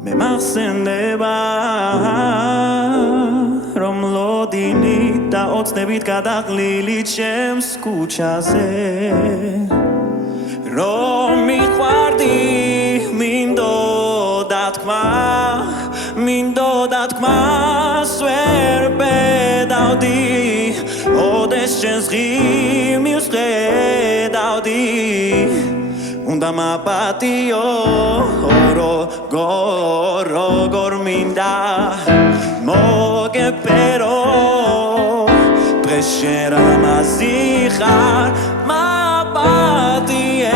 მე მახსენდება რომ ლოდინი და ოცნებით გადაღლილი ჩემს ქუჩაზე რომ მიყვარდი მინდოდა თქმას ვერ ბედავდი ოდეს შენს ღიმილს ხედავდი უნდა მაპატიო როგორ მინდა მოგეპერო დღეს შენ რამაზი ხარ მაპატიე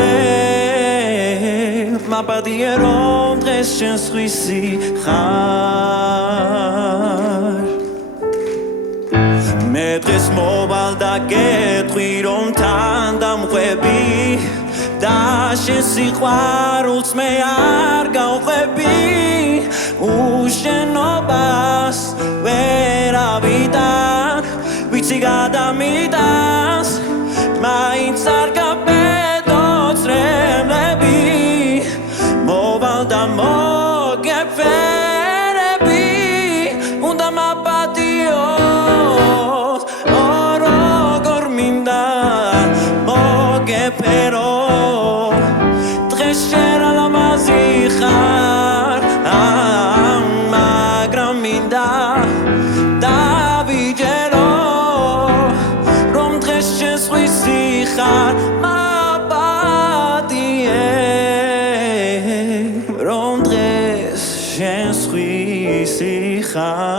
რომ დღეს შენ სხვისი ხარ მე დღეს მოვალ და გეტყვი რომ თან დამყვები და შენ სიყვარულს მე არ გავყვები უშენობას ვერავიდან ვიცი გადამიტანს მაინც არ გაბედო წრემლები მოვალ და მოგეფერები უნდა მაპატიო როგორ მინდა მოგეფერო მაგრამ მინდა დავიჯერო რომ დღეს შენ სხვისი ხარ მაპატიე რომ დღეს შენ სხვისი ხარ